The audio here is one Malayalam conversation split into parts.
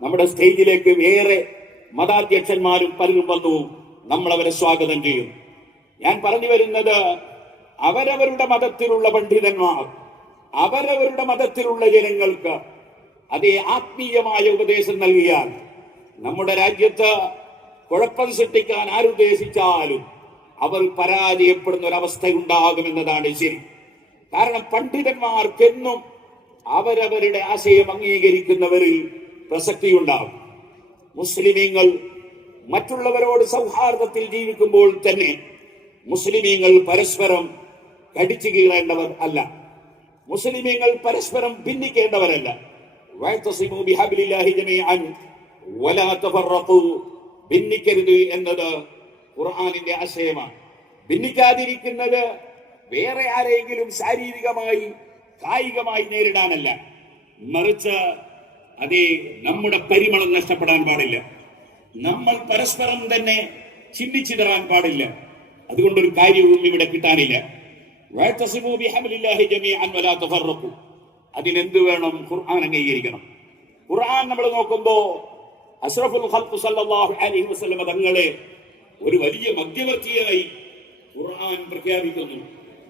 നമ്മുടെ സ്റ്റേജിലേക്ക് വേറെ മതാധ്യക്ഷന്മാരും പലരും വന്നു. നമ്മൾ അവരെ സ്വാഗതം ചെയ്യും. ഞാൻ പറഞ്ഞു വരുന്നത്, അവരവരുടെ മതത്തിലുള്ള പണ്ഡിതന്മാർ അവരവരുടെ മതത്തിലുള്ള ജനങ്ങൾക്ക് അതേ ആത്മീയമായ ഉപദേശം നൽകിയാൽ നമ്മുടെ രാജ്യത്ത് കുഴപ്പം സൃഷ്ടിക്കാൻ ആരുദ്ദേശിച്ചാലും അവർ പരാജയപ്പെടുന്ന ഒരവസ്ഥയുണ്ടാകുമെന്നതാണ് ശരി. കാരണം പണ്ഡിതന്മാർക്കെന്നും അവരവരുടെ ആശയം അംഗീകരിക്കുന്നവരിൽ പ്രസക്തിയുണ്ടാകും. മുസ്ലിമീങ്ങൾ മറ്റുള്ളവരോട് സൗഹാർദ്ദത്തിൽ ജീവിക്കുമ്പോൾ തന്നെ മുസ്ലിമീങ്ങൾ പരസ്പരം കടിച്ചു കീറേണ്ടവർ അല്ല. മുസ്ലിമീങ്ങൾ പരസ്പരം ഭിന്നിക്കേണ്ടവരല്ല. ഭിന്നിക്കരുത് എന്നത് ഖുർആനിന്റെ ആശയമാണ്. ഭിന്നിക്കാതിരിക്കുന്നത് വേറെ ആരെങ്കിലും ശാരീരികമായി കായികമായി നേരിടാനല്ല, മറിച്ച് അതേ നമ്മുടെ പരിമളം നഷ്ടപ്പെടാൻ പാടില്ല. നമ്മൾ പരസ്പരം തന്നെ ചിന്തിച്ചിടറാൻ പാടില്ല. അതുകൊണ്ടൊരു കാര്യവും ഇവിടെ കിട്ടാനില്ല. അതിനെന്ത് വേണം? ഖുർആൻ അംഗീകരിക്കണം. ഖുർആൻ നമ്മൾ നോക്കുമ്പോ അഷ്റഫുൽ ഖൽഖ് സല്ലല്ലാഹു അലൈഹി വസല്ലം തങ്ങളെ ഒരു വലിയ മധ്യവർത്തിയായി ഖുർആൻ പ്രഖ്യാപിക്കുന്നു.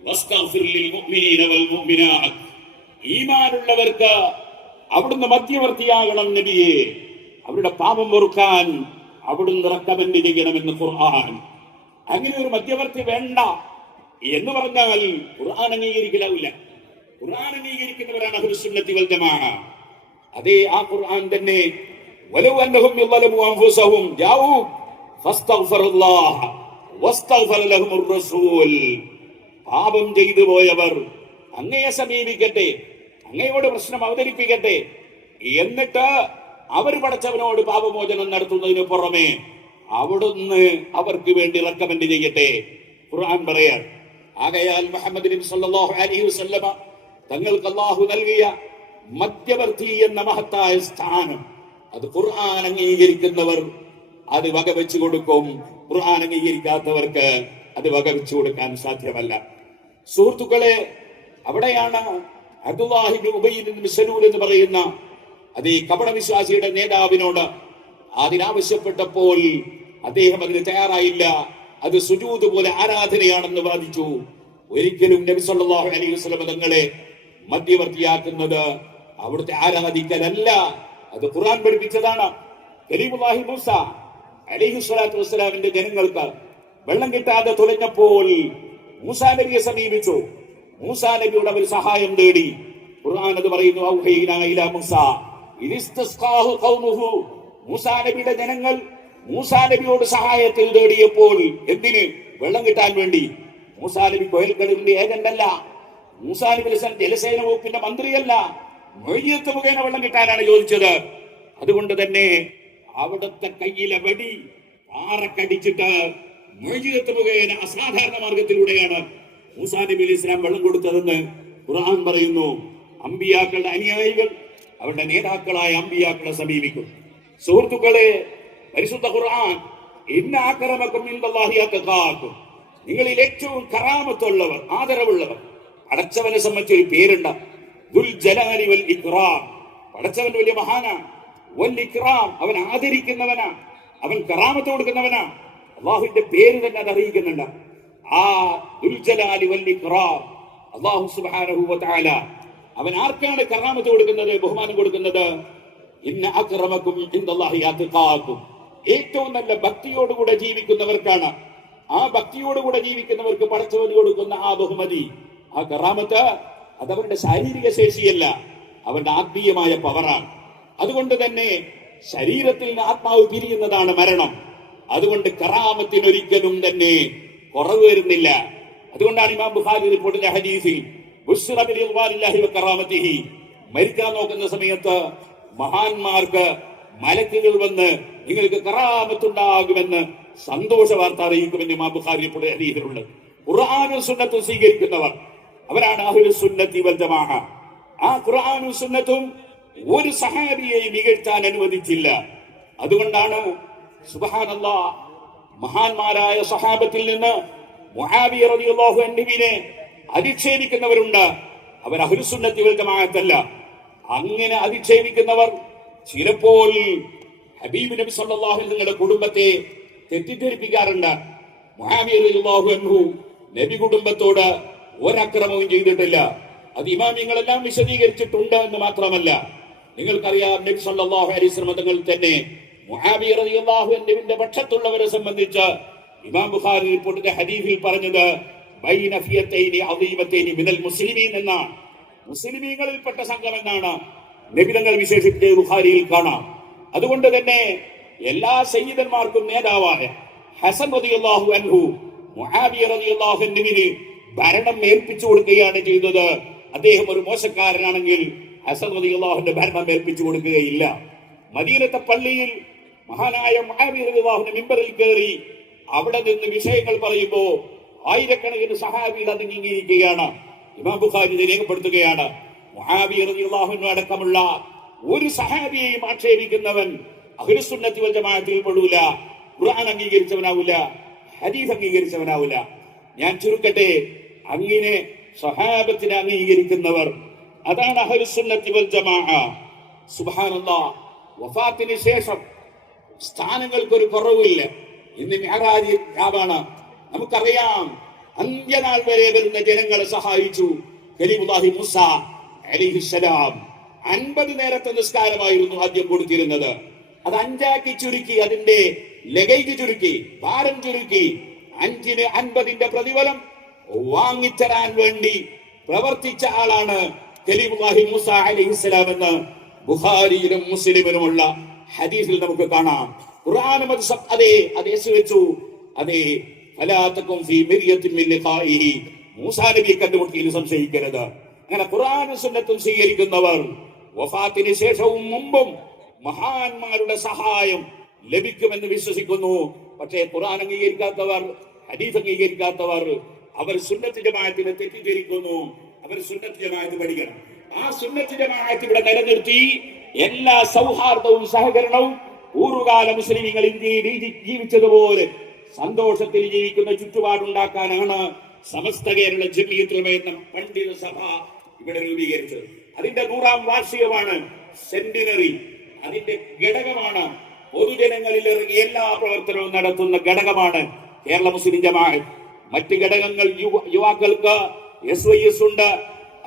വസ്തഗ്ഫിർ ലിൽ മുഅ്മിനീന വൽ മുഅ്മിനാത്ത്, ഈമാനുള്ളവർക്ക് അവിടുന്ന് മധ്യവർത്തിയാകണം നബിയെ, അവരുടെ പാപം പൊറുക്കാൻ അവിടുന്ന് റെക്കമെൻഡ് ചെയ്യണമെന്ന് ഖുർആൻ. അങ്ങനെ ഒരു മധ്യവർത്തി വേണ്ട എന്ന് പറഞ്ഞാൽ ഖുർആൻ അംഗീകരിക്കലാവില്ല. ഖുർആൻ അംഗീകരിക്കുന്നവരാണ് അഹ്ലുസ് സുന്നത്തി വൽ ജമാഅ. അതേ ആ ഖുർആൻ തന്നെ വലൗ അന്നഹും യളമു അൻഫുസഹും ജാഊ ഫസ്തഗ്ഫിറുല്ലാഹ വസ്തഗ്ഫറ ലഹുർ റസൂൽ, പാപം ചെയ്തു പോയവർ അങ്ങയെ സമീപിക്കട്ടെ, അങ്ങയോട് പ്രശ്നം അവതരിപ്പിക്കട്ടെ, എന്നിട്ട് അവർ പടച്ചവനോട് പാപമോചനം നടത്തുന്നതിന് പുറമെ അവിടുന്ന് അവർക്ക് വേണ്ടി റെക്കമെൻഡ് ചെയ്യട്ടെ ഖുർആൻ പറയാൻ. ആകയാൽ മുഹമ്മദ് നബി സല്ലല്ലാഹു അലൈഹി വസല്ലമ തങ്ങൾക്ക് അല്ലാഹു നൽകിയ മധ്യവർത്തി എന്ന മഹത്തായ സ്ഥാനം അത് ഖുർആൻ അംഗീകരിക്കുന്നവർ അത് വകവെച്ചു കൊടുക്കും. ഖുർആൻ അംഗീകരിക്കാത്തവർക്ക് അത് വകവെച്ചു കൊടുക്കാൻ സാധ്യമല്ല. സുഹൃത്തുക്കളെ, അവിടെയാണ് അബ്ദുല്ലാഹി ഇബ്നു ഉബയ്യ് ഇബ്നു സലൂൽ എന്ന് പറയുന്ന അതേ കപടവിശ്വാസിയുടെ നേതാവിനോട് അതിനാവശ്യപ്പെട്ടപ്പോൾ അദ്ദേഹം അതിന് തയ്യാറായില്ല. അത് സുജൂദ് പോലെ ആരാധനയാണെന്ന് വാദിച്ചു. ഒരിക്കലും നബി സല്ലല്ലാഹു അലൈഹി വസല്ലം തങ്ങളെ മധ്യവർത്തിയാക്കുന്നത് അവിടുത്തെ ആരാധിക്കലല്ല, അത് ഖുർആൻ പഠിപ്പിച്ചതാണ്. കലീമുല്ലാഹി മൂസ അലൈഹി സ്വലാത്തു വസ്സലാമിന്റെ ജനങ്ങൾക്ക് വെള്ളം കിട്ടാതെ തുലഞ്ഞപ്പോൾ മൂസാ നബിയെ സമീപിച്ചു. മൂസാ നബിയോട് അവർ സഹായം തേടി. ഖുർആൻ അത് പറയുന്നു, ഔഹൈനാ ഇലാ മൂസ ഇസ്തസ്ഖാഹു ഖൗമുഹു, മൂസാ നബിയുടെ ജനങ്ങൾ മൂസാ നബിയോട് സഹായത്തിൽ തേടിയപ്പോൾ എന്തിന്? വെള്ളം കിട്ടാൻ വേണ്ടി. മൂസാ നബി കോയൽക്കടലിന്റെ ഏജന്റല്ല, മൂസാ നബി ജലസേന വകുപ്പിന്റെ മന്ത്രിയല്ല, മൊയ്യത്ത് മുഖേന വെള്ളം കിട്ടാനാണ് ചോദിച്ചത്. അതുകൊണ്ട് തന്നെ അവിടുത്തെ കയ്യിലെ വടി പാറക്കടിച്ചിട്ട് മൊയ്യത്ത് മുഖേന അസാധാരണ മാർഗത്തിലൂടെയാണ് മൂസാ നബി അലൈഹി ഇസ്ലാം വെള്ളം കൊടുത്തതെന്ന് ഖുർആൻ പറയുന്നു. അമ്പിയാക്കളുടെ അനുയായികൾ അവരുടെ നേതാക്കളായ അമ്പിയാക്കളെ സമീപിക്കും. സുഹൃത്തുക്കളെ, പരിശുദ്ധ ഖുർആൻ ഇന്ന അക്രമക്കും ഇൻദല്ലാഹി അത്ഖാക്കും, നിങ്ങളിൽ ഏറ്റവും കറാമത്തുള്ളവർ, ആദരവുള്ളവർ. പടച്ചവനെ സംബന്ധിച്ച് ഒരു പേരുണ്ട്, ദുൽ ജലാലി വൽ ഇക്റാം. പടച്ചവൻ വലിയ മഹാനാണ്. വൽ ഇക്റാം, അവൻ ആദരിക്കുന്നവനാ, അവൻ കറാമത്ത് കൊടുക്കുന്നവനാ. അള്ളാഹുവിന്റെ പേര് തന്നെ അത് അറിയിക്കുന്നുണ്ട്. ആ ദുൽ ജലാലി വൽ ഇക്റാം അല്ലാഹു സുബ്ഹാനഹു വ തആല അവൻ ആർക്കാണ് കറാമത്ത് കൊടുക്കുന്നത്, ബഹുമാനം കൊടുക്കുന്നത്? ഇന്ന അക്രമക്കും ഇൻദല്ലാഹി അത്ഖാക്കും, ഏറ്റവും നല്ല ഭക്തിയോടുകൂടെ ജീവിക്കുന്നവർക്കാണ്. ആ ഭക്തിയോടുകൂടെ ജീവിക്കുന്നവർക്ക് പടച്ചവന് കൊടുക്കുന്ന ആ ബഹുമതി, ആ കറാമത്ത്, അതവരുടെ ശാരീരിക ശേഷിയല്ല, അവരുടെ ആത്മീയമായ പവറാണ്. അതുകൊണ്ട് തന്നെ ശരീരത്തിൽ നിന്ന് ആത്മാവ് പിരിയുന്നതാണ് മരണം. അതുകൊണ്ട് കറാമത്തിനൊരിക്കലും തന്നെ കുറവ് വരുന്നില്ല. അതുകൊണ്ടാണ് ഇമാം ബുഖാരി റിപ്പോർട്ട് ചെയ്ത ഹദീസിൽ മരിക്കാൻ നോക്കുന്ന സമയത്ത് മഹാന്മാർക്ക് മലക്കുകൾ വന്ന് നിങ്ങൾക്ക് കറാമത്തുണ്ടാകുമെന്ന് സന്തോഷ വാർത്ത അറിയിക്കുമെന്ന് ഇമാം ബുഖാരി റിപ്പോർട്ട് ചെയ്ത ഹദീസിലുണ്ട്. ഖുർആനും സുന്നത്തും സ്വീകരിക്കുന്നവർ അവരാണ് അഹ്ലുസ് സുന്നത്തി വൽ ജമാഅ. ആ ഖുർആനും സുന്നത്തും ഒരു സഹാബിയെയും ഇകഴ്ത്താൻ അനുവദിച്ചില്ല. അതുകൊണ്ടാണ് സുബ്ഹാനല്ലാഹ്, മഹാന്മാരായ സഹാബത്തിൽ നിന്ന് മുആവിയ റളിയല്ലാഹു അൻഹുവിനെ അധിക്ഷേപിക്കുന്നവരുണ്ട്. അവർ അഹ്ലുസ് സുന്നത്തി വൽ ജമാഅത്തല്ല. അങ്ങനെ അധിക്ഷേപിക്കുന്നവർ ചിലപ്പോൾ ഹബീബ് നബി സല്ലല്ലാഹു അലൈഹി വസല്ലമയുടെ കുടുംബത്തെ തെറ്റിദ്ധരിപ്പിക്കാറുണ്ട്. മുആവിയ റളിയല്ലാഹു അൻഹു നബി കുടുംബത്തോട് ഒരക്രമവും ചെയ്തിട്ടില്ല. അത് ഇമാമിങ്ങളെല്ലാം വിശദീകരിച്ചിട്ടുണ്ട് എന്ന് മാത്രമല്ല, നിങ്ങൾക്കറിയാം നബി സല്ലല്ലാഹു അലൈഹി വസല്ലം തങ്ങൾ തന്നെ മുആവിയ റളിയല്ലാഹു അൻഹുവിന്റെ പക്ഷത്തുള്ളവരെ സംബന്ധിച്ച് ഇമാം ബുഖാരി റിപ്പോർട്ട് ചെയ്ത ഹദീസിൽ പറഞ്ഞത് ബൈന ഫിയതൈനി അദീമതൈനി മിനൽ മുസ്ലിമീൻ എന്നാണ്. മുസ്ലിമീങ്ങളിൽപ്പെട്ട സംഘം എന്നാണ് നബി തങ്ങൾ വിശേഷിപ്പിച്ചത് ബുഖാരിയിൽ കാണാം. അതുകൊണ്ട് തന്നെ എല്ലാ സയ്യിദന്മാർക്കും നേതാവായ ഹസൻ റളിയല്ലാഹു അൻഹു മുആവിയ റളിയല്ലാഹു അൻഹുവിന് ഭരണം ഏൽപ്പിച്ചു കൊടുക്കുകയാണ് ചെയ്തത്. അദ്ദേഹം ഒരു മോശക്കാരനാണെങ്കിൽ ഹസൻ റളിയല്ലാഹു അൻഹു ഭരണം ഏൽപ്പിച്ചു കൊടുക്കുകയില്ല. മദീനത്തെ പള്ളിയിൽ മഹാനായ മുആവിയ റളിയല്ലാഹു അൻഹു മിമ്പറിൽ കയറി അവിടെ നിന്ന് വിഷയങ്ങൾ പറയുമ്പോ ആയിരക്കണക്കിന് സഹാബികൾ അത് നീങ്ങിയിരിക്കുകയാണ്. ഇമാം ബുഖാരി രേഖപ്പെടുത്തുകയാണ്, മുആവിയ റളിയല്ലാഹു അൻഹു അടക്കമുള്ള ഒരു സഹാബിയെയും ആക്ഷേപിക്കുന്നവൻ അഹ്ലുസുന്നത്തി വൽ ജമാഅത്തിൽ പെടൂല, ഖുർആൻ അംഗീകരിച്ചവനാവില്ല, ഹദീസ് അംഗീകരിച്ചവനാവില്ല. ഞാൻ ചുരുക്കട്ടെ, അങ്ങനെ സഹാബത്തിനെ അംഗീകരിക്കുന്നവർ അതാണ് അഹ്ലുസുന്നത്തി വൽ ജമാഅ. സുബ്ഹാനല്ലാഹ്, വഫാത്തിന് ശേഷം സ്ഥാനങ്ങൾക്കൊരു കുറവില്ല. ഇന്ന് മിഅ്റാജ് രാവാണ്. നമുക്കറിയാം, അന്ത്യനാൾ വരെ വരുന്ന ജനങ്ങളെ സഹായിച്ചു കലീമുല്ലാഹി മൂസ അലൈഹിസ്സലാം. 50 നേരത്തെ നിസ്കാരമായിരുന്നു ആദ്യം കൊടുത്തിരുന്നത്. അത് 5 ചുരുക്കി, അതിന്റെ ലഗേജ് ചുരുക്കി, ഭാരം ചുരുക്കി. 5-ന് 50ന്റെ പ്രതിഫലം വാങ്ങിത്തരാൻ വേണ്ടി പ്രവർത്തിച്ച ആളാണ് കലീമുല്ലാഹി മൂസ അലൈഹിസ്സലാം എന്ന് ബുഖാരിയിലും മുസ്ലിമിലുമുള്ള ഹദീസിൽ നമുക്ക് കാണാം. ഖുർആനും അതേ വെച്ചു. അതേ മൂസാ നബിയെ കണ്ടുമുട്ടിയിൽ സംശയിക്കരുത്. അങ്ങനെ ഖുർആനും സുന്നത്തും സ്വീകരിക്കുന്നവർ വഫാത്തിന് ശേഷവും മുമ്പും മഹാന്മാരുടെ സഹായം ലഭിക്കുമെന്ന് വിശ്വസിക്കുന്നു. പക്ഷേ ഖുർആൻ അംഗീകരിക്കാത്തവർ, ഹദീസ് അംഗീകരിക്കാത്തവർ, അവർ സുന്നത്ത് ജമാഅത്തിനെ തെറ്റിദ്ധരിക്കുന്നു. അവർ സുന്നത്ത് ജമാഅത്ത് പഠിക്കണം. ആ സുന്നത്ത് ജമാഅത്ത് ഇവിടെ നിലനിർത്തി എല്ലാ സൗഹാർദ്ദവും സഹകരണവും പൂർവ്വകാല മുസ്ലിമീങ്ങൾ ഇന്ത്യയിൽ ജീവിച്ചതുപോലെ സന്തോഷത്തിൽ ജീവിക്കുന്ന ചുറ്റുപാടുണ്ടാക്കാനാണ് സമസ്ത കേരള ജമിയത്തുൽ ഉലമ എന്ന പണ്ഡിത സഭ ഇവിടെ രൂപീകരിച്ചത്. അതിന്റെ 100ാം വാർഷികമാണ്, സെന്റിനറി. അതിന്റെ ഘടകമാണ് പൊതുജനങ്ങളിൽ ഇറങ്ങി എല്ലാ പ്രവർത്തനവും നടത്തുന്ന ഘടകമാണ് കേരള മുസ്ലിം ജമാഅത്ത്. മറ്റ് ഘടകങ്ങൾ യുവാക്കൾക്ക് SYS ഉണ്ട്,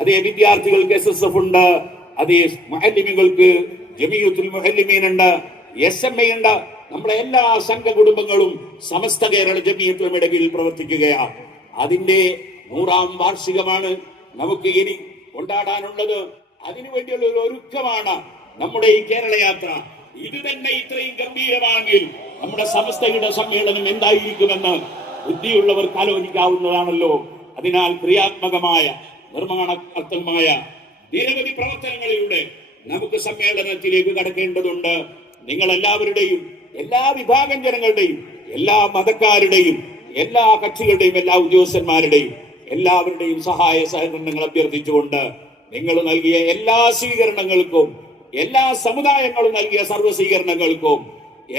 അതേ വിദ്യാർത്ഥികൾക്ക് SSF ഉണ്ട്, അതേ മുഅല്ലിമീങ്ങൾക്ക് ജമിയത്തുൽ മുഅല്ലിമീൻ ഉണ്ട്, SMA ഉണ്ട്. നമ്മുടെ എല്ലാ സംഘ കുടുംബങ്ങളും സമസ്ത കേരള ജമിയത്തുൽ ഉലമയുടെ കീഴിൽ പ്രവർത്തിക്കുകയാണ്. അതിന്റെ 100ാം വാർഷികമാണ് നമുക്ക് ഇനി കൊണ്ടാടാനുള്ളത്. അതിനുവേണ്ടിയുള്ള ഒരു ഒരുക്കമാണ് നമ്മുടെ ഈ കേരള യാത്ര. ഇത് തന്നെ ഇത്രയും ഗംഭീരമാണെങ്കിൽ നമ്മുടെ സമസ്തയുടെ സമ്മേളനം എന്തായിരിക്കുമെന്ന് ബുദ്ധിയുള്ളവർക്ക് ആലോചിക്കാവുന്നതാണല്ലോ. അതിനാൽ ക്രിയാത്മകമായ നിർമ്മാണാത്മകമായ നിരവധി പ്രവർത്തനങ്ങളിലൂടെ നമുക്ക് സമ്മേളനത്തിലേക്ക് കടക്കേണ്ടതുണ്ട്. നിങ്ങൾ എല്ലാവരുടെയും, എല്ലാ വിഭാഗം ജനങ്ങളുടെയും, എല്ലാ മതക്കാരുടെയും, എല്ലാ കക്ഷികളുടെയും, എല്ലാ ഉദ്യോഗസ്ഥന്മാരുടെയും എല്ലാവരുടെയും സഹായ സഹകരണങ്ങൾ അഭ്യർത്ഥിച്ചുകൊണ്ട് നിങ്ങൾ നൽകിയ എല്ലാ സ്വീകരണങ്ങൾക്കും, എല്ലാ സമുദായങ്ങളും നൽകിയ സർവ്വ സ്വീകരണങ്ങൾക്കും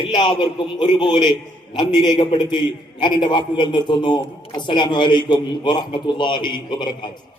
എല്ലാവർക്കും ഒരുപോലെ നന്ദി രേഖപ്പെടുത്തി ഞാൻ എന്റെ വാക്കുകൾ നിർത്തുന്നു. അസ്സലാമു അലൈക്കും വറഹ്മത്തുള്ളാഹി വബറകാതുഹു.